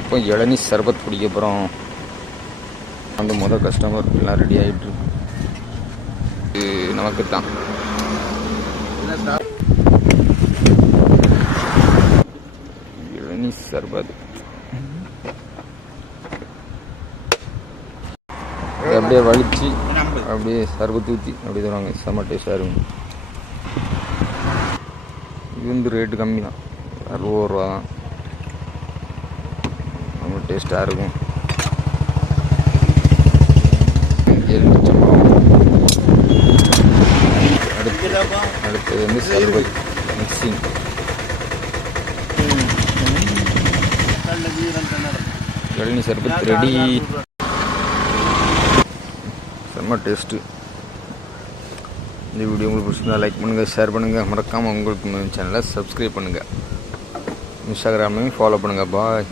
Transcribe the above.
இப்போ இளநீ சர்பத் குடிக்க போகிறோம். வந்து முதல் கஸ்டமர் எல்லாம் ரெடி ஆகிட்டு நமக்கு தான். இளநீ சர்பத் அப்படியே வலிச்சு அப்படியே சர்பத் ஊற்றி அப்படி தருவாங்க. செம்ம டேஸ்டாக இருக்கும். இது வந்து ரேட்டு கம்மி தான், 60 ரூபா தான். ரொம்ப டேஸ்ட்டாக இருக்கும். அடுத்தது வந்து சர்பத் மிக்சிங். இளநீ சர்பத் ரெடி. செம்ம டேஸ்ட்டு. இந்த வீடியோ உங்களுக்கு பிடிச்சிருந்தா லைக் பண்ணுங்கள், ஷேர் பண்ணுங்கள். மறக்காமல் உங்களுக்கு சேனலை சப்ஸ்கிரைப் பண்ணுங்கள். இன்ஸ்டாகிராம்லையும் ஃபாலோ பண்ணுங்கள். பாய்.